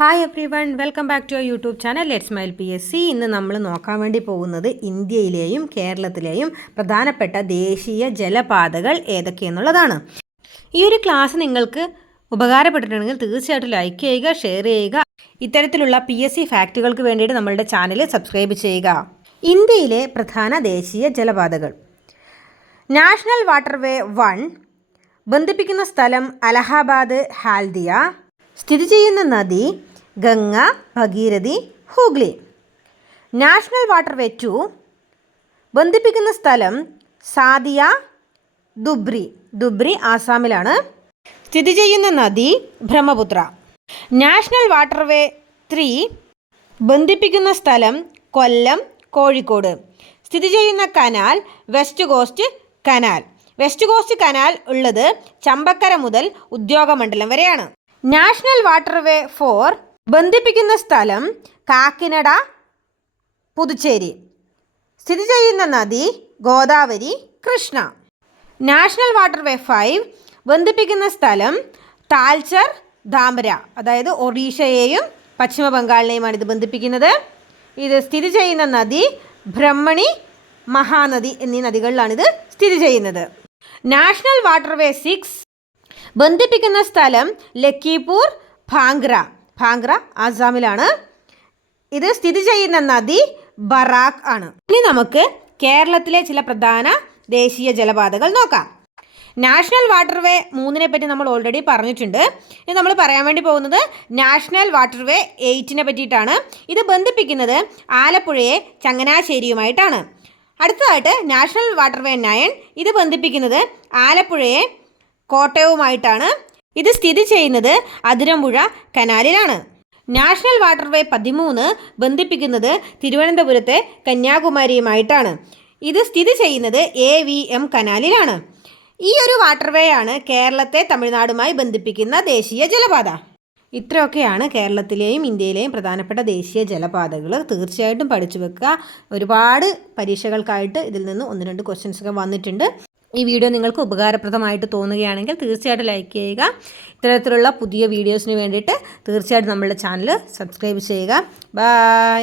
Hi everyone, welcome back to our YouTube channel let's smile PSC. ഇന്ന് നമ്മൾ നോക്കാൻ വേണ്ടി പോകുന്നത് ഇന്ത്യയിലെയും കേരളത്തിലെയും പ്രധാനപ്പെട്ട ദേശീയ ജലപാതകൾ ഏതൊക്കെയെന്നുള്ളതാണ്. ഈ ഒരു ക്ലാസ് നിങ്ങൾക്ക് ഉപകാരപ്പെട്ടിട്ടുണ്ടെങ്കിൽ തീർച്ചയായിട്ടും ലൈക്ക് ചെയ്യുക, ഷെയർ ചെയ്യുക. ഇത്തരത്തിലുള്ള PSC ഫാക്റ്റുകൾക്ക് വേണ്ടിയിട്ട് നമ്മളുടെ ചാനൽ സബ്സ്ക്രൈബ് ചെയ്യുക. ഇന്ത്യയിലെ പ്രധാന ദേശീയ ജലപാതകൾ. നാഷണൽ വാട്ടർവേ 1 ബന്ധിപ്പിക്കുന്ന സ്ഥലം അലഹാബാദ് ഹാൽദിയ. സ്ഥിതി ചെയ്യുന്ന നദി ഗംഗ, ഭഗീരഥി, ഹൂഗ്ലി. നാഷണൽ വാട്ടർവേ 2 ബന്ധിപ്പിക്കുന്ന സ്ഥലം സാദിയ, ദുബ്രി ആസാമിലാണ്. സ്ഥിതി ചെയ്യുന്ന നദി ബ്രഹ്മപുത്ര. നാഷണൽ വാട്ടർവേ 3 ബന്ധിപ്പിക്കുന്ന സ്ഥലം കൊല്ലം, കോഴിക്കോട്. സ്ഥിതി ചെയ്യുന്ന canal west cost canal. West cost canal ഉള്ളത് ചമ്പക്കര മുതൽ ഉദ്യോഗമണ്ഡലം വരെയാണ്. നാഷണൽ വാട്ടർവേ 4 ബന്ധിപ്പിക്കുന്ന സ്ഥലം കാക്കിനഡ, പുതുച്ചേരി. സ്ഥിതി ചെയ്യുന്ന നദി ഗോദാവരി, കൃഷ്ണ. നാഷണൽ വാട്ടർവേ 5 ബന്ധിപ്പിക്കുന്ന സ്ഥലം താൽച്ചർ, ധാമര, അതായത് ഒറീഷയെയും പശ്ചിമ ബംഗാളിനെയുമാണ് ഇത് ബന്ധിപ്പിക്കുന്നത്. ഇത് സ്ഥിതി ചെയ്യുന്ന നദി ബ്രഹ്മണി, മഹാനദി എന്നീ നദികളിലാണിത് സ്ഥിതി ചെയ്യുന്നത്. നാഷണൽ വാട്ടർവേ 6 ബന്ധിപ്പിക്കുന്ന സ്ഥലം ലക്കിപൂർ, ഭാംഗ്ര ആസാമിലാണ്. ഇത് സ്ഥിതി ചെയ്യുന്ന നദി ബറാക്ക് ആണ്. ഇനി നമുക്ക് കേരളത്തിലെ ചില പ്രധാന ദേശീയ ജലപാതകൾ നോക്കാം. നാഷണൽ വാട്ടർവേ 3 പറ്റി നമ്മൾ ഓൾറെഡി പറഞ്ഞിട്ടുണ്ട്. ഇനി നമ്മൾ പറയാൻ വേണ്ടി പോകുന്നത് നാഷണൽ വാട്ടർവേ 8 പറ്റിയിട്ടാണ്. ഇത് ബന്ധിപ്പിക്കുന്നത് ആലപ്പുഴയെ ചങ്ങനാശ്ശേരിയുമായിട്ടാണ്. അടുത്തതായിട്ട് നാഷണൽ വാട്ടർവേ 9 ഇത് ബന്ധിപ്പിക്കുന്നത് ആലപ്പുഴയെ കോട്ടയവുമായിട്ടാണ്. ഇത് സ്ഥിതി ചെയ്യുന്നത് അതിരമ്പുഴ കനാലിലാണ്. നാഷണൽ വാട്ടർവേ 13 ബന്ധിപ്പിക്കുന്നത് തിരുവനന്തപുരത്തെ കന്യാകുമാരിയുമായിട്ടാണ്. ഇത് സ്ഥിതി ചെയ്യുന്നത് AVM കനാലിലാണ്. ഈ ഒരു വാട്ടർവേ ആണ് കേരളത്തെ തമിഴ്നാടുമായി ബന്ധിപ്പിക്കുന്ന ദേശീയ ജലപാത. ഇത്രയൊക്കെയാണ് കേരളത്തിലെയും ഇന്ത്യയിലെയും പ്രധാനപ്പെട്ട ദേശീയ ജലപാതകൾ. തീർച്ചയായിട്ടും പഠിച്ചു വെക്കുക. ഒരുപാട് പരീക്ഷകൾക്കായിട്ട് ഇതിൽ നിന്ന് 1-2 ക്വസ്റ്റ്യൻസൊക്കെ വന്നിട്ടുണ്ട്. ഈ വീഡിയോ നിങ്ങൾക്ക് ഉപകാരപ്രദമായിട്ട് തോന്നുകയാണെങ്കിൽ തീർച്ചയായിട്ടും ലൈക്ക് ചെയ്യുക. ഇത്തരത്തിലുള്ള പുതിയ വീഡിയോസിന് വേണ്ടിയിട്ട് തീർച്ചയായിട്ടും നമ്മളുടെ ചാനൽ സബ്സ്ക്രൈബ് ചെയ്യുക. ബൈ.